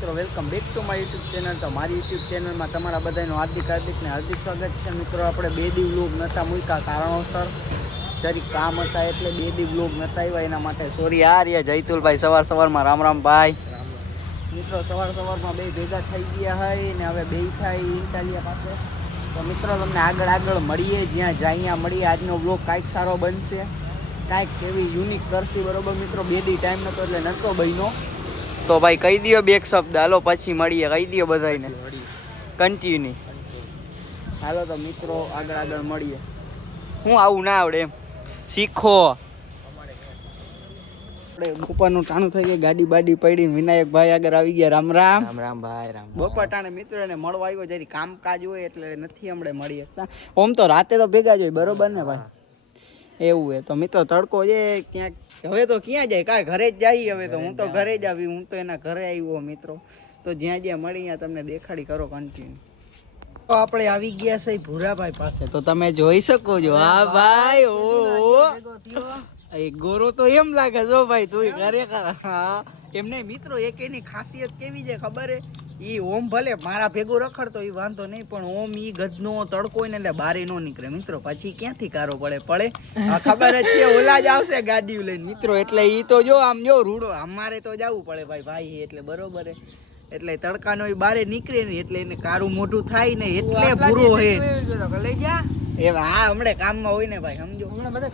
મિત્રો welcome back to my YouTube channel. તો મારી યુટ્યુબ ચેનલમાં તમારા બધાનું હાર્દિક સ્વાગત છે। મિત્રો આપણે 2 દી વ્લોગ નહોતા મૂક્યા કારણોસર જરીક કામ હતા એટલે 2 દી વ્લોગ નહોતા આવ્યા એના માટે સોરી। આ રહ્યા જયતુલભાઈ સવારમાં રામ ભાઈ। મિત્રો સવારમાં બે ભેગા થઈ ગયા હોય ને હવે બે થાય ઇટાલિયા પાસે। તો મિત્રો તમને આગળ મળીએ, જ્યાં જાય મળીએ। આજનો વ્લોગ કાંઈક સારો બનશે, કાંઈક એવી યુનિક કરશે બરોબર મિત્રો। 2 દી ટાઈમ નહોતો એટલે નહોતો બન્યો। તો ભાઈ કહી દો બે શબ્દ, હાલો પછી મળીએ। કહી દો બધાને કન્ટિન્યુ હાલો। તો મિત્રો આગળ મળીએ। હું આવું ના આવડે એમ શીખો। આપણે ઉપરનું ટાણું થઈ ગયું, ગાડી બાડી પડી, વિનાયકભાઈ આગળ આવી ગયા। રામ ભાઈ રામ। બપોર ટાણે મિત્રો ને મળવા આવ્યો, જરી કામકાજ હોય એટલે નથી હમણાં મળી શકતા। ઓમ તો રાતે તો ભેગા જ હોય બરોબર ને ભાઈ, એવું હે। તો મિત્રો તડકો છે ક્યાંક, હવે તો ક્યાં જાય, કાંઈ ઘરે જ જાય। હવે તો હું તો ઘરે જ આવી, હું તો એના ઘરે આવ્યો મિત્રો। તો જ્યાં મળી ત્યાં તમને દેખાડી કરો કન્ટિન્યુ। તો આપણે આવી ગયા છે ભૂરાભાઈ પાસે, તો તમે જોઈ શકો છો। હા ભાઈ, ઓ એ ગોરો તો એમ લાગે જો ભાઈ તું ખરેખર। હા એમ નહીં મિત્રો, એક એની ખાસિયત કેવી છે ખબર હે? ઈ ઓમ ભલે મારા ભેગો રખડતો એ વાંધો નહીં, પણ ઓમ ઈ ગજનો તડકો હોય ને એટલે બારે નો નીકળે મિત્રો। પછી ક્યાંથી કારો પડે ખબર જ છે, ઓલા જ આવશે ગાડી લઈને મિત્રો। એટલે ઈ તો જો આમ જો રૂડો, અમારે તો જવું પડે ભાઈ એટલે બરોબર હે। એટલે તડકાનો ઈ બારે નીકળે ને એટલે એને કારું મોઢું થાય ને એટલે ભૂરો હે લઈ ગયા એ। હા હમણાં કામમાં હોય ને ભાઈ, સમજો હમણાં બધા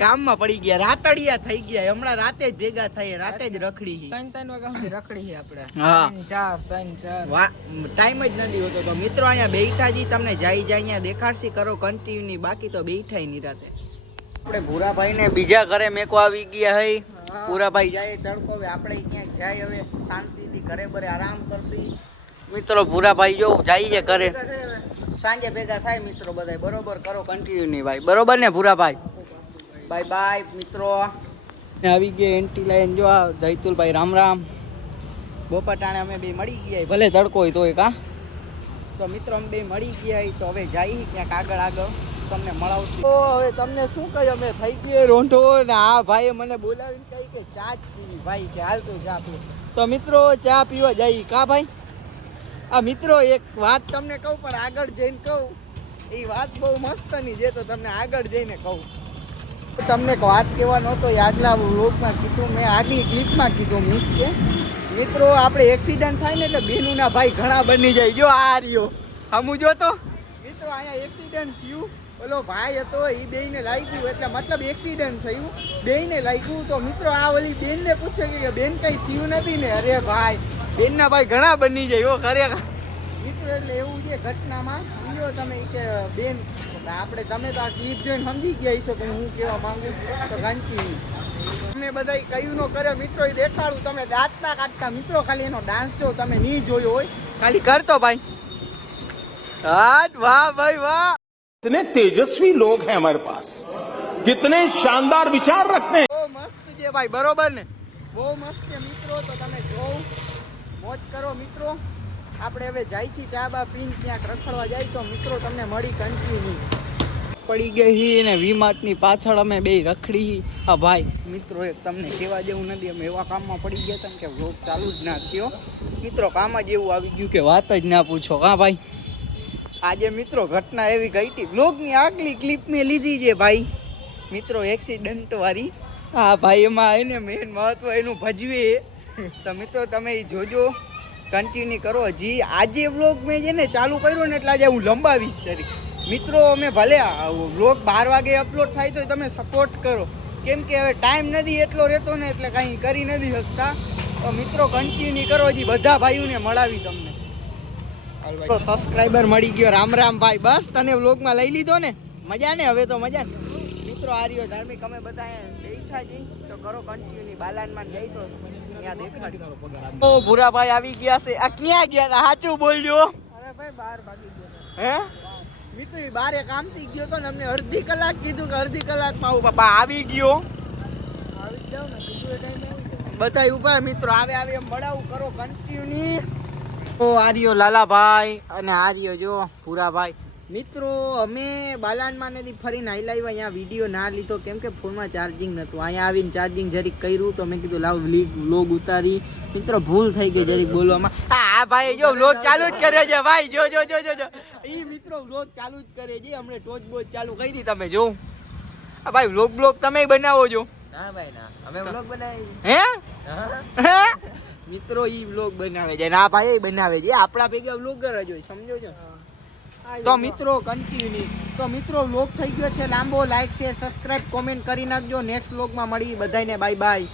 કામમાં પડી ગયા, રાતડિયા થઈ ગયા। હમણાં રાતે જ ભેગા થાય, રાતે જ રખડી 3 વાગ્યા રખડી આપણે। હા 4 ટાઈમ જ નથી હોતો। તો મિત્રો અહીંયા બેઠા જી, તમને જાય અહીંયા દેખાડશી કરો કન્ટિન્યુ, બાકી તો બેઠા ની રાતે। આપણે ભૂરાભાઈ ને બીજા ઘરે મેકો આવી ગયા હઈ। ભૂરાભાઈ જાય તડકો, હવે આપણે ક્યાંક જાય હવે શાંતિથી ઘરે બરે આરામ કરશી મિત્રો। ભૂરાભાઈ જો જાય છે ઘરે, સાંજે ભેગા થાય મિત્રો બધા બરોબર કરો કન્ટિન્યુ ની ભાઈ, બરોબર ને ભૂરાભાઈ? બાય મિત્રો। આવી ગયા એન્ટી લાઈન જો આ જયતુલભાઈ રામ। બોપટાણે અમે બે મળી ગયા, ભલે તડકો હોય તોય કા। તો મિત્રો અમે બે મળી ગયા, તો હવે જઈએ ક્યાંક આગળ તમને મળાવશું। તો હવે તમને શું કહ્યું, અમે થઈ ગયા રોંઢો ને આ ભાઈએ મને બોલાવીને કહી કે ચા જ પીવી ભાઈ, કે હાલ તો ચા પીવો। તો મિત્રો ચા પીવા જઈએ કા ભાઈ? આ મિત્રો એક વાત તમને કહું, પણ આગળ જઈને કહું, એ વાત બહુ મસ્તની છે, તો તમને આગળ જઈને કહું। તમને વાત કહેવા નહોતો, આગલા વ્લોગમાં કીધું મેં, આગલી ક્લિપમાં કીધું મીન્સ કે મિત્રો આપણે એક્સિડન્ટ થાય ને એટલે બેનુના ભાઈ ઘણા બની જાય। જો આ રહ્યો હમું જો તો મિત્રો અહીંયા એક્સિડન્ટ થયું, ઓલો ભાઈ હતો એ બેયને લાગ્યું, એટલે મતલબ એક્સિડન્ટ થયું, બેયને લાગ્યું। તો મિત્રો આ ઓલી બેનને પૂછે કે બેન કંઈ થયું નથી ને? અરે ભાઈ બેનના ભાઈ ઘણા બની જાય હો ખરેખર મિત્રો। એટલે એવું છે ઘટનામાં, સમજો તમે કે બેન આપણે, તમે તો આ ક્લિપ જોઈને સમજી ગયા છો કે હું કહેવા માંગુ। તો ગાંધી તમે બધા કયું નો કર્યો મિત્રો, એ દેખાડું, તમે દાંત ના કાઢતા મિત્રો। ખાલી એનો ડાન્સ જો તમે નહીં જોયો હોય, ખાલી કરતો ભાઈ। વાહ ભાઈ વાહ, कितने तेजस्वी लोग हैं हमारे पास, कितने शानदार विचार रखते हैं। બહુ મસ્ત છે ભાઈ બરોબર ને, બહુ મસ્ત છે મિત્રો। તો તમે જોવ મોજ કરો મિત્રો। આપણે હવે જાય છીએ ચા બા પીને ક્યાંક રખડવા જાય, તો મિત્રો તમને મળી કન્ટિન્યુ પડી ગઈ ને વીમાર્ટની પાછળ અમે બે રખડી। હા ભાઈ મિત્રો એક તમને કહેવા જેવું નથી, અમે એવા કામમાં પડી ગયા હતા કે વ્લોગ ચાલુ જ ના થયો મિત્રો। કામ જ એવું આવી ગયું કે વાત જ ના પૂછો। હા ભાઈ આજે મિત્રો ઘટના એવી ગઈ હતી, વ્લોગની આગલી ક્લિપ મેં લીધી છે ભાઈ મિત્રો, એક્સિડન્ટ વાળી। હા ભાઈ એમાં એને મેન મહત્વ એનું ભજવે। તો મિત્રો તમે એ જોજો, કન્ટિન્યુ કરો। હજી આજે વ્લોગ મેં છે ને ચાલુ કર્યો ને એટલે આજે હું લંબાવીશ જરી મિત્રો। અમે ભલે વ્લોગ 12 વાગે અપલોડ થાય તો તમે સપોર્ટ કરો, કેમ કે હવે ટાઈમ નથી એટલો રહેતો ને, એટલે કાંઈ કરી નથી શકતા। તો મિત્રો કન્ટિન્યુ કરો, હજી બધા ભાઈઓને મળાવી તમને। તો સબસ્ક્રાઈબર મળી ગયો, રામ ભાઈ। બસ તને વ્લોગમાં લઈ લીધો ને, મજા ને? હવે તો મજા ને મિત્રો। આ રહ્યો ધાર્મિક, અમે બધા બેઠા જઈ તો કરો કન્ટિન્યુ। બાલાનમાં જઈ તો ત્યાં દેખાડી। તો ભૂરાભાઈ આવી ગયા છે। આ ક્યાં ગયા હતા સાચું બોલજો? અરે ભાઈ 12 વાગી ગયા હે મિત્રો, એ બારે કામથી ગયો તો ને, અમને અડધી કલાક કીધું કે અડધી કલાકમાં આવું। બાપા આવી ગયો, આવી જાવ ને કીધું એ ટાઈમે બધા ઉભા મિત્રો। આવે એમ મળાવું કરો કન્ટિન્યુ। તો આર્યો લાલાભાઈ અને આર્યો જો ભૂરાભાઈ મિત્રો। અમે બાલાનમાં નથી ફરીને હાઈ લાવ્યા, અહીંયા વિડીયો ના લીધો કેમ કે ફોનમાં ચાર્જિંગ નહોતું। અહીંયા આવીને ચાર્જિંગ જરીક કર્યું, તો મેં કીધું લાવ વ્લોગ ઉતારી મિત્રો ભૂલ થઈ ગઈ જરીક બોલવામાં. હા ભાઈ જો વ્લોગ ચાલુ જ કરે છે ભાઈ, જો જો જો જો ઈ મિત્રો વ્લોગ ચાલુ જ કરે છે. હમણે ટોચ બોચ ચાલુ કરી દી તમે જો. આ ભાઈ વ્લોગ તમે બનાવો છો? ના ભાઈ ના, અમે વ્લોગ બનાવી. હે મિત્રો ઈ વ્લોગ બનાવે છે. ના ભાઈ બનાવે છે, આપણા ભેગા વ્લોગર જ હોય, સમજો છો? તો મિત્રો કન્ટિન્યુ. તો મિત્રો વ્લોગ થઈ ગયો છે લાંબો. લાઈક શેર સબસ્ક્રાઇબ કોમેન્ટ કરી નાખજો. નેક્સ્ટ વ્લોગમાં મળી બધાને બાય બાય.